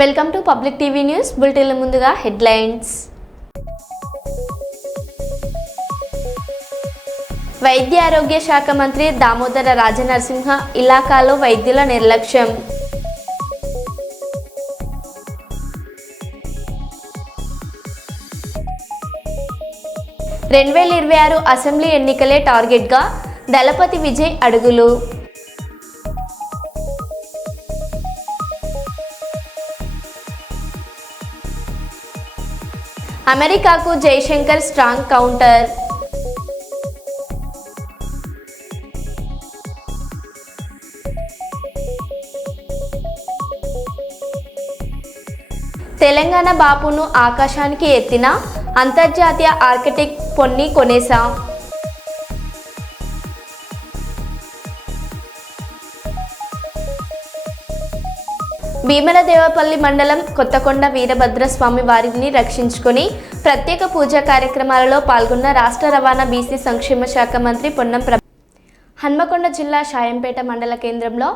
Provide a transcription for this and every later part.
Welcome to Public TV news బులెటిన్ల ముందుగా headlines. వైద్య ఆరోగ్య శాఖ మంత్రి దామోదర రాజనరసింహ ఇలాకాలో వైద్యుల నిర్లక్ష్యం. రెండు 2026 అసెంబ్లీ ఎన్నికలే టార్గెట్గా దళపతి విజయ్ అడుగులు. అమెరికాకు జైశంకర్ స్ట్రాంగ్ కౌంటర్. తెలంగాణ బాపును ఆకాశానికి ఎత్తిన అంతర్జాతీయ ఆర్కిటెక్ట్ పొన్ని కొనేసా. భీమనదేవపల్లి మండలం కొత్తకొండ వీరభద్రస్వామి వారిని రక్షించుకొని ప్రత్యేక పూజా కార్యక్రమాలలో పాల్గొన్న రాష్ట్ర రవాణా బీసీ సంక్షేమ శాఖ మంత్రి పొన్నం ప్రభాకర్. హన్మకొండ జిల్లా షాయంపేట మండల కేంద్రంలో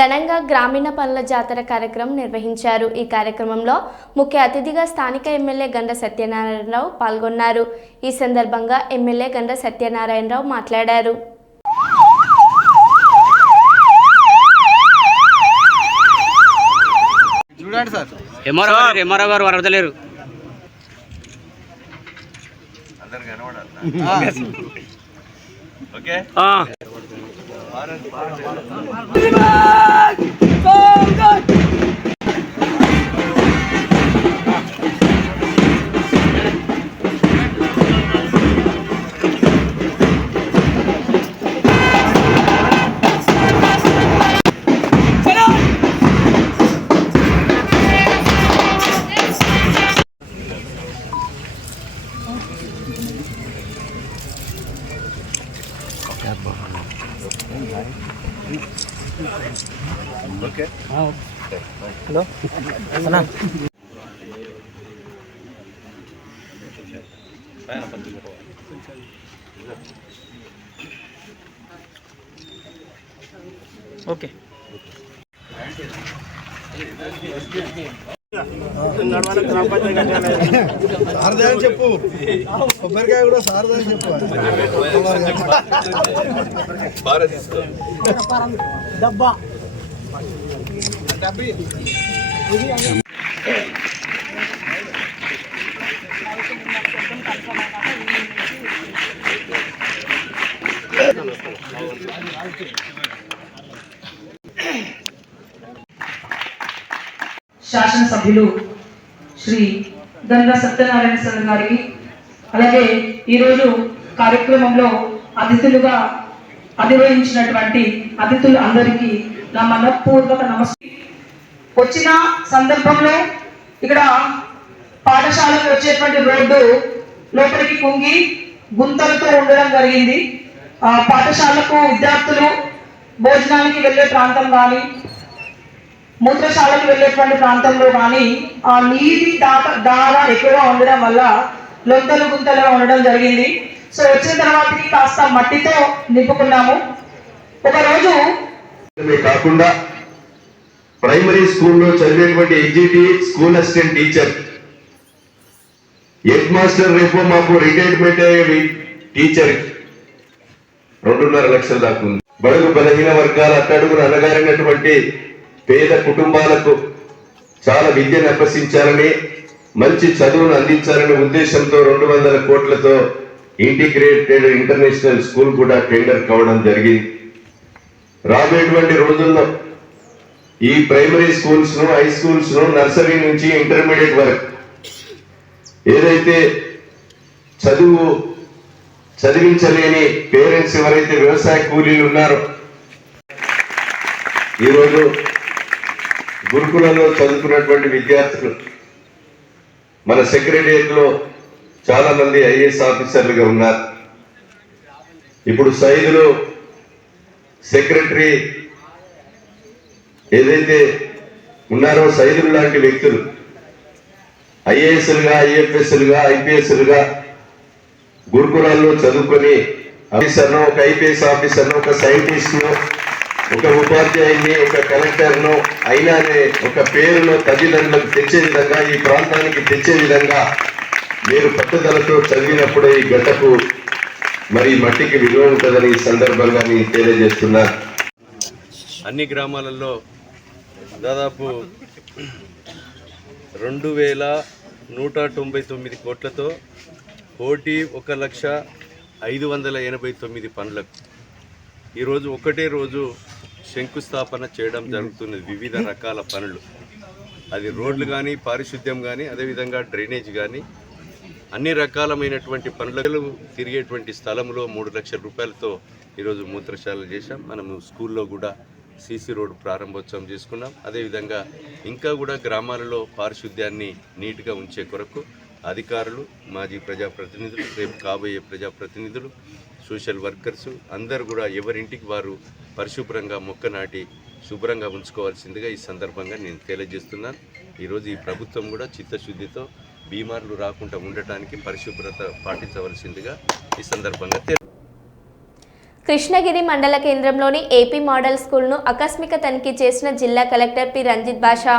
ఘనంగా గ్రామీణ పనుల జాతర కార్యక్రమం నిర్వహించారు. ఈ కార్యక్రమంలో ముఖ్య అతిథిగా స్థానిక ఎమ్మెల్యే గండ సత్యనారాయణరావు పాల్గొన్నారు. ఈ సందర్భంగా ఎమ్మెల్యే గండ సత్యనారాయణరావు మాట్లాడారు. ఎంఆర్ఓ గారు వరదలేరు. హలో అన్నా, ఓకే సారదని చెప్పు, కొబ్బరికాయ కూడా సారదని చెప్పు. డబ్బా శాసనసభ్యులు శ్రీ గంగ సత్యనారాయణ సార్ గారికి, అలాగే ఈరోజు కార్యక్రమంలో అతిథులుగా అధిరోహించినటువంటి అతిథులు అందరికీ నా మనపూర్వక నమస్కారం. వచ్చిన సందర్భంలో ఇక్కడ పాఠశాలకు వచ్చేటువంటి రోడ్డు లోపలికి కుంగి గుంతలతో ఉండడం జరిగింది. పాఠశాలకు విద్యార్థులు భోజనానికి వెళ్ళే ప్రాంతం కానీ మూత్రశాలకు వెళ్ళేటువంటి ప్రాంతంలో కానీ ఆ నీటి దార ఎక్కువగా ఉండడం వల్ల లొంతలు గుంతలుగా ఉండడం జరిగింది. సో వచ్చిన తర్వాతకి కాస్త మట్టితో నింపుకున్నాము. ఒకరోజు కాకుండా ప్రైమరీ స్కూల్లో చదివేటువంటి ఎగ్జిటి school assistant teacher, headmaster రేపు మాకు రిటైర్మెంట్ అయ్యే టీచర్ 2.5 లక్షల దాకా ఉంది. బడుగు బలహీన వర్గాల అట్టడుగున అనగారినటువంటి పేద కుటుంబాలకు చాలా విద్యను అభ్యసించాలని, మంచి చదువును అందించాలనే ఉద్దేశంతో 200 కోట్లతో ఇంటిగ్రేటెడ్ ఇంటర్నేషనల్ స్కూల్ కూడా టెండర్ కావడం జరిగింది. రాబోయేటువంటి రోజుల్లో ఈ ప్రైమరీ స్కూల్స్ ను, హై స్కూల్స్ ను, నర్సరీ నుంచి ఇంటర్మీడియట్ వరకు ఏదైతే చదివించలేని పేరెంట్స్ ఎవరైతే వ్యవసాయ కూలీలు ఉన్నారో, ఈరోజు గురుకులలో చదువుకున్నటువంటి విద్యార్థులు మన సెక్రటేరియట్ లో చాలా మంది ఐఏఎస్ ఆఫీసర్లుగా ఉన్నారు. ఇప్పుడు సైదులో సెక్రటరీ ఏదైతే ఉన్నారో సైదులు లాంటి వ్యక్తులు ఐఏఎస్లుగా, ఐఎఫ్ఎస్లుగా, ఐపీఎస్లుగా గురుకులాల్లో చదువుకొని ఆఫీసర్ను, ఒక ఐపీఎస్ ఆఫీసర్ను, ఒక సైంటిస్ట్ను ఒక ఉపాధ్యాయుని, ఒక కలెక్టర్ను అయినానే ఒక పేరును తల్లిదండ్రులకు తెచ్చే విధంగా, ఈ ప్రాంతానికి తెచ్చే విధంగా మీరు పట్టుదలతో చదివినప్పుడే ఈ గడ్డకు మరి మట్టికి విలువ ఉంటుందని ఈ సందర్భంగా నేను తెలియజేస్తున్నా. అన్ని గ్రామాలలో దాదాపు 2199 కోట్లతో కోటి 1,05,89 పనులకు ఈరోజు ఒకటే రోజు శంకుస్థాపన చేయడం జరుగుతున్నది. వివిధ రకాల పనులు, అది రోడ్లు కానీ, పారిశుద్ధ్యం కానీ, అదేవిధంగా డ్రైనేజ్ కానీ, అన్ని రకాలమైనటువంటి పనులు తిరిగేటువంటి స్థలంలో 3 లక్షల రూపాయలతో ఈరోజు మూత్రశాలలు చేశాం. మనము స్కూల్లో కూడా సీసీ రోడ్డు ప్రారంభోత్సవం చేసుకున్నాం. అదేవిధంగా ఇంకా కూడా గ్రామాలలో పారిశుద్ధ్యాన్ని నీట్గా ఉంచే కొరకు అధికారులు, మాజీ ప్రజాప్రతినిధులు, రేపు కాబోయే ప్రజాప్రతినిధులు, సోషల్ వర్కర్సు అందరూ కూడా ఎవరింటికి వారు పరిశుభ్రంగా మొక్క నాటి శుభ్రంగా ఉంచుకోవాల్సిందిగా ఈ సందర్భంగా నేను తెలియజేస్తున్నాను. ఈరోజు ఈ ప్రభుత్వం కూడా చిత్తశుద్ధితో బీమార్లు రాకుండా ఉండటానికి పరిశుభ్రత పాటించవలసిందిగా ఈ సందర్భంగా కృష్ణగిరి మండల కేంద్రంలోని ఏపీ మోడల్ స్కూల్ను ఆకస్మిక తనిఖీ చేసిన జిల్లా కలెక్టర్ పి రంజిత్ బాషా.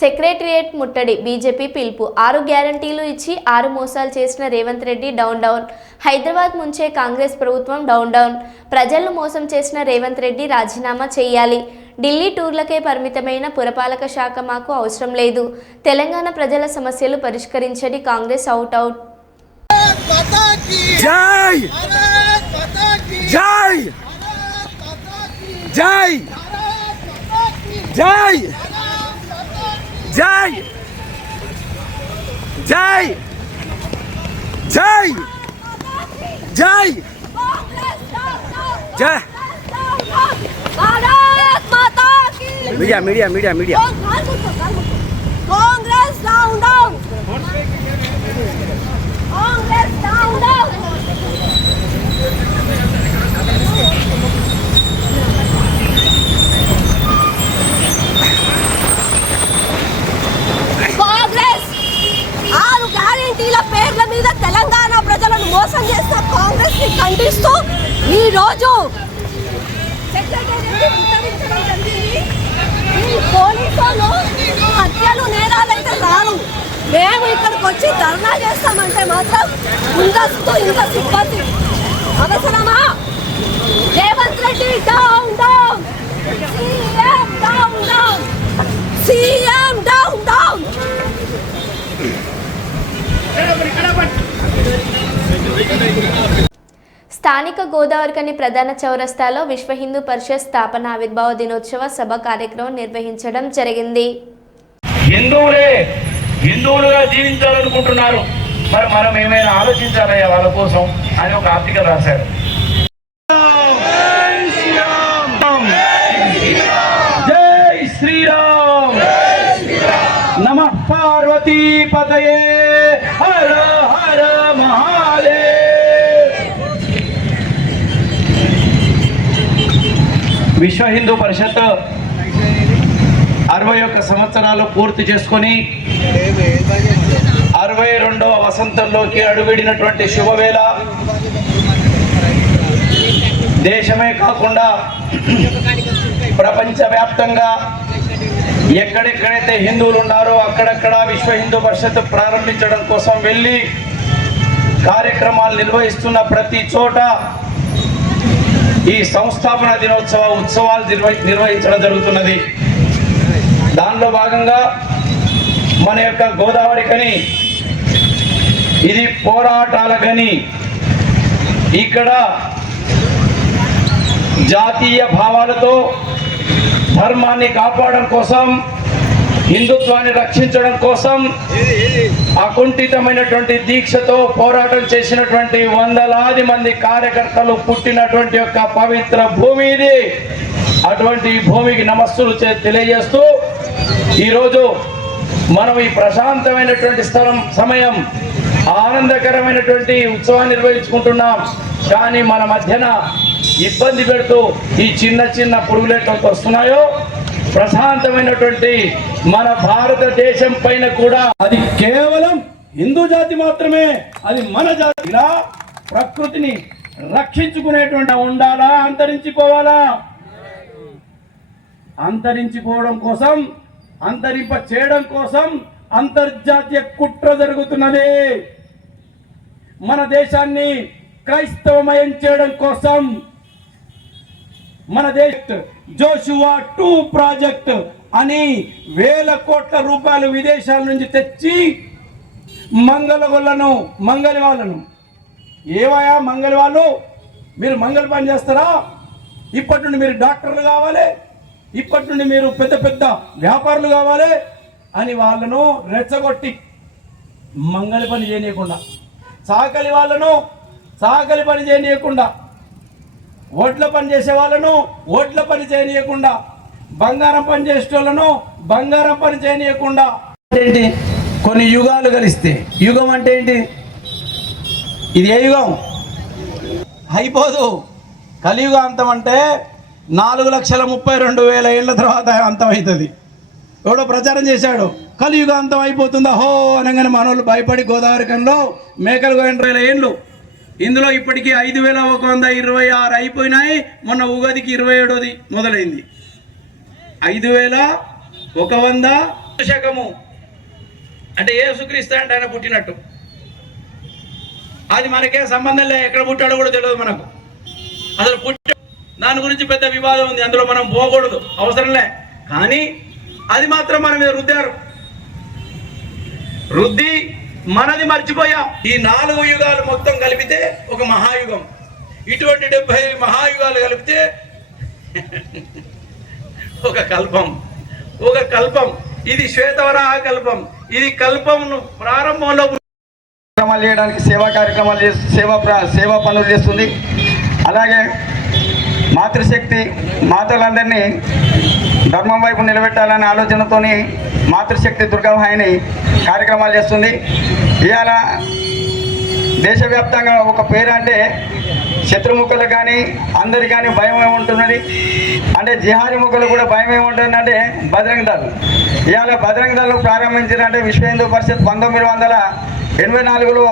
సెక్రటరియట్ ముట్టడి బీజేపీ పిలుపు. 6 గ్యారంటీలు ఇచ్చి 6 మోసాలు చేసిన రేవంత్ రెడ్డి డౌన్ డౌన్. హైదరాబాద్ ముంచే కాంగ్రెస్ ప్రభుత్వం డౌన్ డౌన్. ప్రజలను మోసం చేసిన రేవంత్ రెడ్డి రాజీనామా చేయాలి. ఢిల్లీ టూర్లకే పరిమితమైన పురపాలక శాఖ మాకు అవసరం లేదు. తెలంగాణ ప్రజల సమస్యలు పరిష్కరించని కాంగ్రెస్ అవుట్ అవుట్. జై జై జై జై జై జై జై జై జై भारत माता की media media media media Congress down down Congress down down Congress ఆరు గ్యారెంటీల పేర్ల మీద తెలంగాణ ప్రజలను మోసం చేస్తున్న కాంగ్రెస్ ని ఖండిస్తూ ఈ రోజు సెక్రటేరియట్ ఉత్తరించడం జరిగింది. ఈ పోలీసులు హత్యలు నేరాలైతే రాను, మేము ఇక్కడికి వచ్చి ధర్నా చేస్తామంటే మాత్రం ముందస్తు ఇంత సిబ్బంది అవసరమా? Revanth Reddy down down, CM down down, CM down down. స్థానిక గోదావరికని ప్రధాన చౌరస్తాలో విశ్వ హిందూ పరిషత్ స్థాపన ఆవిర్భావ దినోత్సవ సభ కార్యక్రమం నిర్వహించడం జరిగింది. హిందువులుగా జీవించాలనుకుంటున్నారు, మరి మనం ఏమైనా ఆలోచించాలయ్యా వాళ్ళ కోసం అని ఒక ఆర్టికల్ రాశారు. జై శ్రీరామ్, నమః పార్వతీ పతయే, హర హర మహాదేవ్. విశ్వ హిందూ పరిషత్ 61 సంవత్సరాలు పూర్తి చేసుకొని 62వ వసంతంలోకి అడుగుడినటువంటి శుభవేళ. దేశమే కాకుండా ప్రపంచవ్యాప్తంగా ఎక్కడెక్కడైతే హిందువులు ఉన్నారో అక్కడక్కడ విశ్వ హిందూ పరిషత్ ప్రారంభించడం కోసం వెళ్ళి కార్యక్రమాలు నిర్వహిస్తున్న ప్రతి చోట ఈ సంస్థాపన దినోత్సవ ఉత్సవాలు నిర్వహించడం జరుగుతున్నది. దానిలో భాగంగా మన యొక్క గోదావరి కని ఇది పోరాటాల గని. ఇక్కడ జాతీయ భావాలతో ధర్మాన్ని కాపాడడం కోసం, హిందుత్వాన్ని రక్షించడం కోసం అకుంఠితమైనటువంటి దీక్షతో పోరాటం చేసినటువంటి వందలాది మంది కార్యకర్తలు పుట్టినటువంటి యొక్క పవిత్ర భూమి ఇది. అటువంటి భూమికి నమస్సులు తెలియజేస్తూ ఈరోజు మనం ఈ ప్రశాంతమైనటువంటి సమయం ఆనందకరమైనటువంటి ఉత్సవాన్ని నిర్వహించుకుంటున్నాం. కానీ మన మధ్యన ఇబ్బంది పెడుతూ ఈ చిన్న చిన్న పురుగులు ఎట్లయితే వస్తున్నాయో ప్రశాంతమైనటువంటి మన భారతదేశం పైన కూడా అది కేవలం హిందూ జాతి మాత్రమే, అది మన జాతి. ఇలా ప్రకృతిని రక్షించుకునేటువంటి ఉండాలా, అంతరించిపోవాలా? అంతరించిపోవడం కోసం, అంతరింప చేయడం కోసం అంతర్జాతీయ కుట్ర జరుగుతున్నది. మన దేశాన్ని క్రైస్తవమయం చేయడం కోసం మన దేశ జోషువా 2 ప్రాజెక్ట్ అని వేల కోట్ల రూపాయలు విదేశాల నుంచి తెచ్చి మంగళ వాళ్ళను ఏవయా మంగళ వాళ్ళు, మీరు మంగళ పని చేస్తారా? ఇప్పటి నుండి మీరు డాక్టర్లు కావాలి, ఇప్పటి నుండి మీరు పెద్ద పెద్ద వ్యాపారులు కావాలి అని వాళ్ళను రెచ్చగొట్టి మంగళ పని చేయనీయకుండా, సాకలి వాళ్ళను సాకలి పని చేయనీయకుండా, ఓట్ల పని చేసే వాళ్ళను ఓట్ల పని చేయనీయకుండా, బంగారం పని చేసే వాళ్ళను బంగారం పని చేయనీయకుండా. ఏంటి? కొన్ని యుగాలు కలిస్తే యుగం అంటే ఏంటి? ఇది ఏ యుగం? అయిపోదు. కలియుగ అంతం అంటే 4,32,000 ఏళ్ళ తర్వాత అంతం అవుతుంది. ఎవడో ప్రచారం చేశాడు కలియుగ అంతం అయిపోతుందా హో అనగానే మనోళ్ళు భయపడి గోదావరి కనిలో మేకలు 20,000 ఏళ్ళు. ఇందులో ఇప్పటికీ 5,126 అయిపోయినాయి. మొన్న ఉగాదికి 27ది మొదలైంది. 5,100 శకము అంటే యేసుక్రీస్తు అంటే ఆయన పుట్టినట్టు. అది మనకే సంబంధం లే, ఎక్కడ పుట్టాడో కూడా తెలియదు మనకు. అసలు దాని గురించి పెద్ద వివాదం ఉంది, అందులో మనం పోకూడదు, అవసరంలే. కానీ అది మాత్రం మన మీద రుద్ది మనది మర్చిపోయాం. ఈ 4 యుగాలు మొత్తం కలిపితే ఒక మహాయుగం. ఇటువంటి 70 మహాయుగాలు కలిపితే ఒక కల్పం. ఇది శ్వేతవరాహ కల్పం. ఇది కల్పం ప్రారంభంలో కార్యక్రమాలు చేయడానికి సేవా కార్యక్రమాలు సేవా పనులు చేస్తుంది. అలాగే మాతృశక్తి మాతలందరినీ ధర్మం వైపు నిలబెట్టాలనే ఆలోచనతోని మాతృశక్తి దుర్గావాహిని కార్యక్రమాలు చేస్తుంది. ఇవాళ దేశవ్యాప్తంగా ఒక పేరు అంటే శత్రుముఖులకు కానీ అందరికి కానీ భయం ఏముంటున్నది అంటే జిహాదీ ముఖులు కూడా భయం ఏముంటుందంటే బజరంగ్ దళ్. ఇవాళ బజరంగ్ దళ్ ప్రారంభించినంటే విశ్వ హిందూ పరిషత్ 1984లో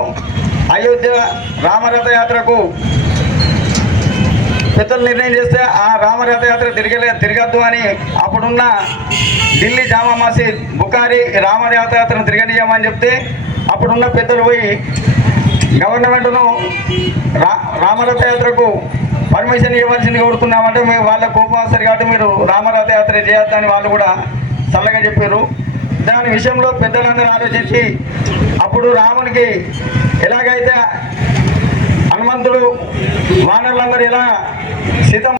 అయోధ్య రామరథ యాత్రకు పెద్దలు నిర్ణయం చేస్తే ఆ రామరథయాత్ర తిరగద్దు అని అప్పుడున్న ఢిల్లీ జామా మసీద్ బుఖారీ రామరథయాత్రను తిరగనీయమని చెప్తే అప్పుడున్న పెద్దలు పోయి గవర్నమెంట్ను రామరథయాత్రకు పర్మిషన్ ఇవ్వాల్సింది కోరుతున్నామంటే మేము వాళ్ళ కోపం వస్తారు కాబట్టి మీరు రామరథయాత్ర చేయొద్దని వాళ్ళు కూడా చల్లగా చెప్పారు. దాని విషయంలో పెద్దలందరూ ఆలోచించి అప్పుడు రామునికి ఎలాగైతే హనుమంతుడు వానరులందరూ ఎలా సీతం.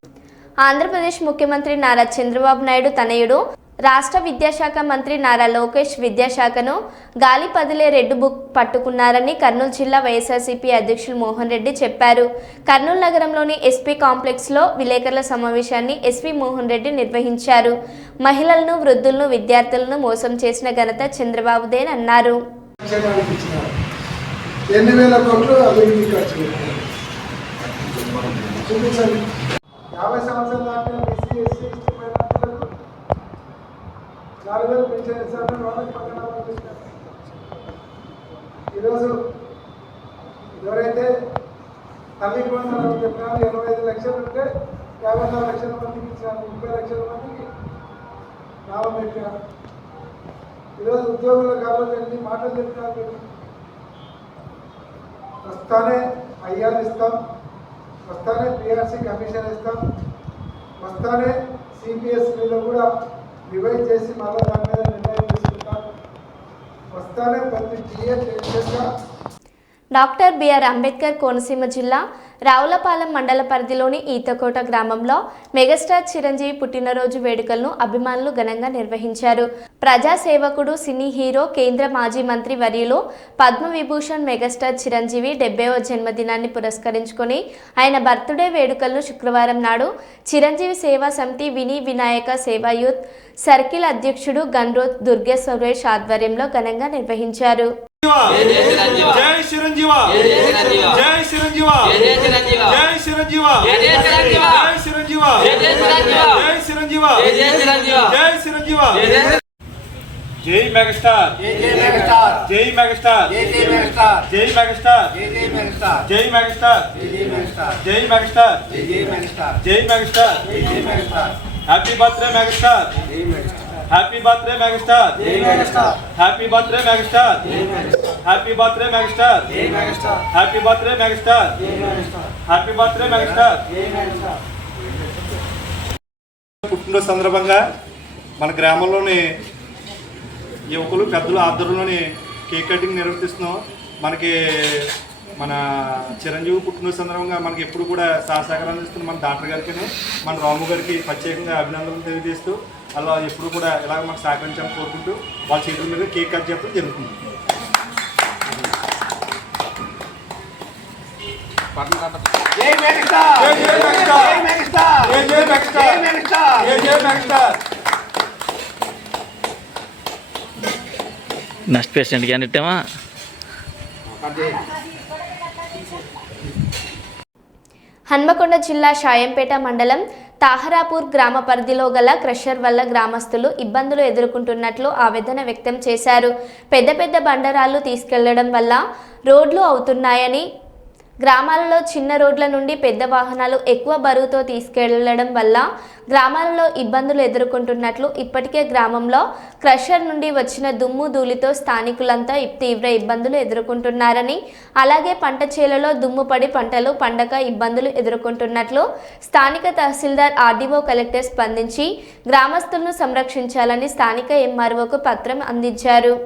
ఆంధ్రప్రదేశ్ ముఖ్యమంత్రి నారా చంద్రబాబు నాయుడు తనయుడు రాష్ట్ర విద్యాశాఖ మంత్రి నారా లోకేష్ విద్యాశాఖను గాలి పదిలే రెడ్ బుక్ పట్టుకున్నారని కర్నూలు జిల్లా వైఎస్ఆర్సీపీ అధ్యక్షులు మోహన్ రెడ్డి చెప్పారు. కర్నూలు నగరంలోని ఎస్పీ కాంప్లెక్స్లో విలేకరుల సమావేశాన్ని ఎస్పీ మోహన్ రెడ్డి నిర్వహించారు. మహిళలను, వృద్ధులను, విద్యార్థులను మోసం చేసిన ఘనత చంద్రబాబుదేనన్నారు. 8,000 కోట్లు అభివృద్ధి ఖర్చు పెట్టారు. చూపించండి. 50 సంవత్సరాల దాకా ఎస్సీ, ఎస్టీ, ఎస్టీ మైనారిటీలకు 4,000 పెన్షన్ ఇస్తారని వాళ్ళకి పక్కన పంపిస్తారు. ఈరోజు ఎవరైతే తల్లి వందనాలు చెప్పినారో 25 లక్షలు ఉంటే 54 లక్షల మందికి ఇచ్చారు. 30 లక్షల మందికి లాభం పెట్టారు. ఈరోజు ఉద్యోగుల కావాలి ఎన్ని మాటలు చెప్పినారు. వస్తానే ఐఆర్ ఇస్తాం, వస్తానే పిఆర్సీ కమిషన్ ఇస్తాం, వస్తానే సిపిఎస్లో కూడా రివైజ్ చేసి మళ్ళీ దాని మీద నిర్ణయం తీసుకుంటాం, వస్తానే ప్రతి టీఏ చేసేగా. డాక్టర్ బిఆర్ అంబేద్కర్ కోనసీమ జిల్లా రావులపాలెం మండల పరిధిలోని ఈతకోట గ్రామంలో మెగాస్టార్ చిరంజీవి పుట్టినరోజు వేడుకలను అభిమానులు ఘనంగా నిర్వహించారు. ప్రజాసేవకుడు, సినీ హీరో, కేంద్ర మాజీ మంత్రి వర్యులు పద్మవిభూషణ్ మెగాస్టార్ చిరంజీవి 70వ జన్మదినాన్ని పురస్కరించుకొని ఆయన బర్త్డే వేడుకలను శుక్రవారం నాడు చిరంజీవి సేవా సమితి విని వినాయక సేవా యూత్ సర్కిల్ అధ్యక్షుడు గన్రోత్ దుర్గే సురేష్ ఆధ్వర్యంలో ఘనంగా నిర్వహించారు. జై చిరంజీవ, జై చిరంజీవ, జై చిరంజీవ, జై చిరంజీవ, జై చిరంజీవ, జై చిరంజీవ, జై చిరంజీవ, జై మెగాస్టార్, జై మెగాస్టార్, జై మెగాస్టార్, జై మెగాస్టార్, జై మెగాస్టార్, జై మెగాస్టార్, జై మెగాస్టార్, జై మెగాస్టార్, జై మెగాస్టార్, జై మెగాస్టార్, జై మెగాస్టార్, జై మెగాస్టార్. హ్యాపీ బర్త్డే మెగాస్టార్, జై మెగాస్టార్. హ్యాపీ బర్త్డే మెగాస్టార్, జై మెగాస్టార్. హ్యాపీ బర్త్డే మెగాస్టార్, జై మెగాస్టార్. హ్యాపీ బర్త్డే మెగాస్టార్, జై మెగాస్టార్. హ్యాపీ బర్త్డే మెగాస్టార్, జై మెగాస్టార్. హ్యాపీ బర్త్డే మెగాస్టార్, జై మెగాస్టార్. పుట్టినరోజు సందర్భంగా మన గ్రామంలోని యువకులు పెద్దలు ఆధ్వర్యంలోని కేక్ కటింగ్ నిర్వర్తిస్తున్నాం. మనకి మన చిరంజీవి పుట్టినరోజు సందర్భంగా మనకి ఎప్పుడు కూడా సహసహకారాలు ఇస్తున్న మన డాక్టర్ గారికి, మన రాము గారికి ప్రత్యేకంగా అభినందనలు తెలియజేస్తూ అలా ఎప్పుడు కూడా ఇలాగ మనకు సహకరించాలని కోరుకుంటూ వాళ్ళ చేతుల మీద కేక్ కట్ చేయడం జరుగుతుంది. జై మెగాస్టార్, జై మెగాస్టార్, జై మెగాస్టార్, జై మెగాస్టార్, జై మెగాస్టార్, జై మెగాస్టార్. నెక్స్ట్ పేషెంట్కి అనిట్టేమా. హన్మకొండ జిల్లా షాయంపేట మండలం తాహరాపూర్ గ్రామ పరిధిలో గల క్రషర్ వల్ల గ్రామస్తులు ఇబ్బందులు ఎదుర్కొంటున్నట్లు ఆవేదన వ్యక్తం చేశారు. పెద్ద పెద్ద బండరాళ్లు తీసుకెళ్లడం వల్ల రోడ్లు అవుతున్నాయని, గ్రామాలలో చిన్న రోడ్ల నుండి పెద్ద వాహనాలు ఎక్కువ బరువుతో తీసుకెళ్లడం వల్ల గ్రామాలలో ఇబ్బందులు ఎదుర్కొంటున్నట్లు, ఇప్పటికే గ్రామంలో క్రషర్ నుండి వచ్చిన దుమ్ము ధూళితో స్థానికులంతా తీవ్ర ఇబ్బందులు ఎదుర్కొంటున్నారని, అలాగే పంట చేలలో దుమ్ము పడి పంటలు పండక ఇబ్బందులు ఎదుర్కొంటున్నట్లు స్థానిక తహసీల్దార్, ఆర్డీఓ, కలెక్టర్ స్పందించి గ్రామస్తులను సంరక్షించాలని స్థానిక ఎంఆర్ఓకు పత్రం అందించారు.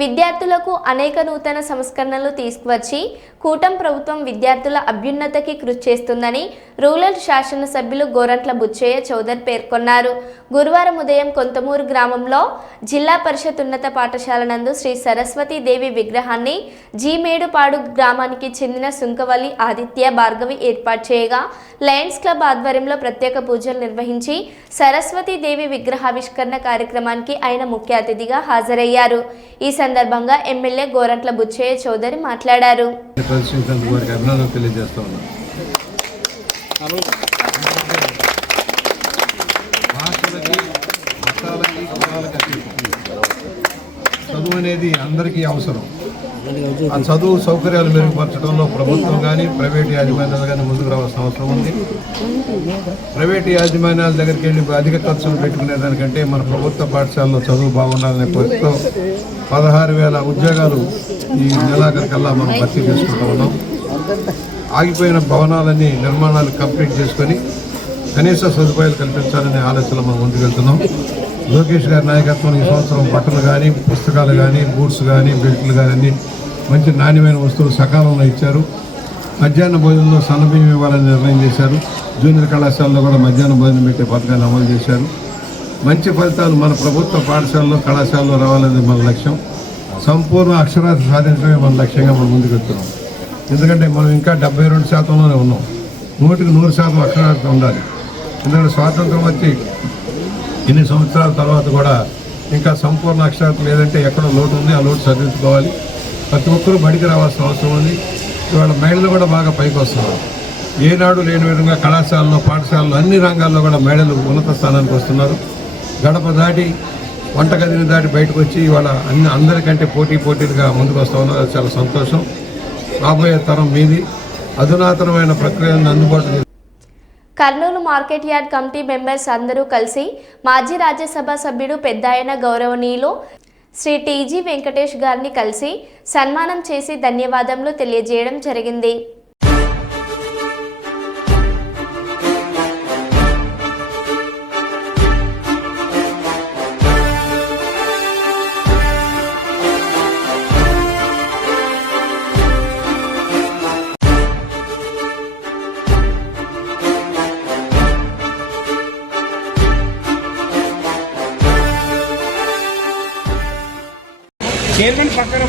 విద్యార్థులకు అనేక నూతన సంస్కరణలు తీసుకువచ్చి కూటమి ప్రభుత్వం విద్యార్థుల అభ్యున్నతికి కృషి చేస్తుందని రూరల్ శాసనసభ్యులు గోరంట్ల బుచ్చయ్య చౌదరి పేర్కొన్నారు. గురువారం ఉదయం కొంతమూరు గ్రామంలో జిల్లా పరిషత్ ఉన్నత పాఠశాల నందు శ్రీ సరస్వతీ దేవి విగ్రహాన్ని జీమేడుపాడు గ్రామానికి చెందిన సుంకవల్లి ఆదిత్య భార్గవి ఏర్పాటు చేయగా లయన్స్ క్లబ్ ఆధ్వర్యంలో ప్రత్యేక పూజలు నిర్వహించి సరస్వతీ దేవి విగ్రహావిష్కరణ కార్యక్రమానికి ఆయన ముఖ్య అతిథిగా హాజరయ్యారు. ఈ సందర్భంగా ఎమ్మెల్యే గోరంట్ల బుచ్చయ్య చౌదరి మాట్లాడారు. చదువు అనేది అందరికీ అవసరం. ఆ చదువు సౌకర్యాలు మెరుగుపరచడంలో ప్రభుత్వం కానీ ప్రైవేట్ యాజమాన్యాలు కానీ ముందుకు రావాల్సిన అవసరం ఉంది. ప్రైవేట్ యాజమాన్యాల దగ్గరికి వెళ్ళి అధిక ఖర్చులు పెట్టుకునే దానికంటే మన ప్రభుత్వ పాఠశాలలో చదువు బాగుండాలనే కోరికతో 16,000 ఉద్యోగాలు ఈ నెలాఖరికల్లా మనం భర్తీ చేసుకుంటూ ఉన్నాం. ఆగిపోయిన భవనాలన్నీ నిర్మాణాలు కంప్లీట్ చేసుకొని కనీస సదుపాయాలు కల్పించాలనే ఆలోచనలో మనం ముందుకెళ్తున్నాం. లోకేష్ గారి నాయకత్వం ఈ సంవత్సరం బట్టలు కానీ, పుస్తకాలు కానీ, బూట్స్ కానీ, బెల్ట్లు కానీ అన్ని మంచి నాణ్యమైన వస్తువులు సకాలంలో ఇచ్చారు. మధ్యాహ్న భోజనంలో సన్నబియ్యం ఇవ్వాలని నిర్ణయం చేశారు. జూనియర్ కళాశాలలో కూడా మధ్యాహ్న భోజనం పెట్టే పథకాన్ని అమలు చేశారు. మంచి ఫలితాలు మన ప్రభుత్వ పాఠశాలలో కళాశాలలో రావాలనేది మన లక్ష్యం. సంపూర్ణ అక్షరాస్యత సాధించడమే మన లక్ష్యంగా మనం ముందుకెళ్తున్నాం. ఎందుకంటే మనం ఇంకా 72% ఉన్నాం. 100% అక్షరాస్యత ఉండాలి. ఎందుకంటే స్వాతంత్రం వచ్చి ఇన్ని సంవత్సరాల తర్వాత కూడా ఇంకా సంపూర్ణ అక్షరాస్యత లేదంటే ఎక్కడో లోటు ఉంది. ఆ లోటు సరిదిద్దుకోవాలి. ప్రతి ఒక్కరూ బడికి రావాల్సిన అవసరం ఉంది. ఇవాళ మహిళలు కూడా బాగా పైకి వస్తున్నారు. ఏనాడు లేని విధంగా కళాశాలలో, పాఠశాలలో అన్ని రంగాల్లో కూడా మహిళలు ఉన్నత స్థానానికి వస్తున్నారు. గడప దాటి, వంటగదిని దాటి బయటకు వచ్చి ఇవాళ అందరికంటే పోటీలుగా ముందుకు వస్తూ ఉన్నారు. అది చాలా సంతోషం. రాబోయే తరం మీది అధునాతనమైన ప్రక్రియలను అందుబాటులో. Kurnool market yard committee members అందరూ కలిసి మాజీ రాజ్యసభ సభ్యుడు పెద్దాయన గౌరవనీయులు శ్రీ టీజీ వెంకటేష్ గారిని కలిసి సన్మానం చేసి ధన్యవాదములు తెలియజేయడం జరిగింది. చైర్మన్ పక్కన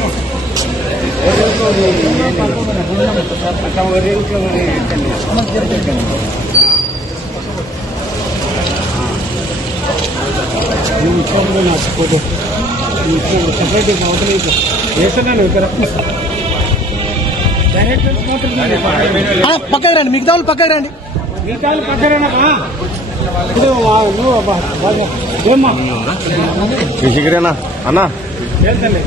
సపరేట్ అవతల వేస్తున్నాను ఇక్కడ పక్కకి రండి. మిగతా వాళ్ళు పక్కకి రండి. మిగతా వాళ్ళు పక్కన ఇప్పుడు ఏమ్మా అన్నా చేస్తండి.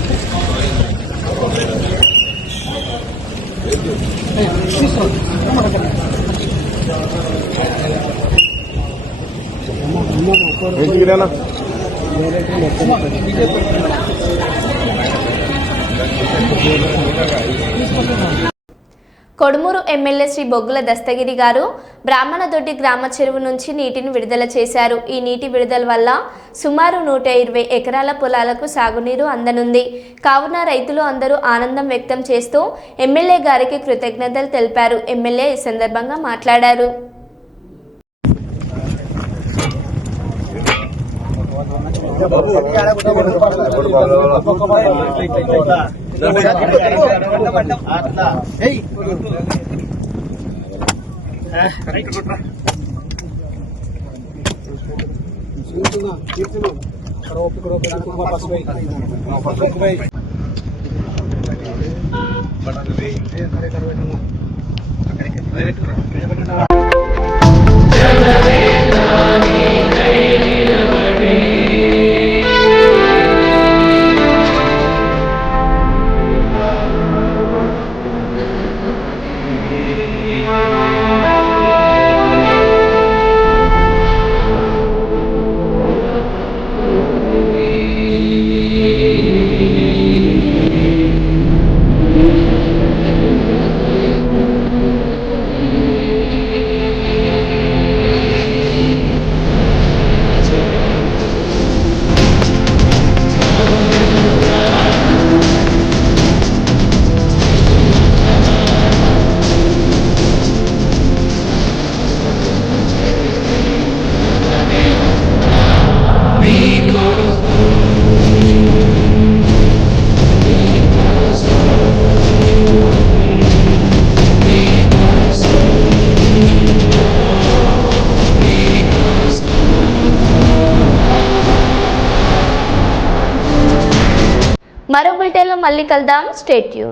కొడుమూరు ఎమ్మెల్యే శ్రీ బొగ్గుల దస్తగిరి గారు బ్రాహ్మణదొడ్డి గ్రామ చెరువు నుంచి నీటిని విడుదల చేశారు. ఈ నీటి విడుదల వల్ల సుమారు 120 ఎకరాల పొలాలకు సాగునీరు అందనుంది. కావున రైతులు అందరూ ఆనందం వ్యక్తం చేస్తూ ఎమ్మెల్యే గారికి కృతజ్ఞతలు తెలిపారు. ఎమ్మెల్యే ఈ సందర్భంగా మాట్లాడారు. మరో బులెటిన్లో మళ్ళీ కలుద్దాం. Stay tune.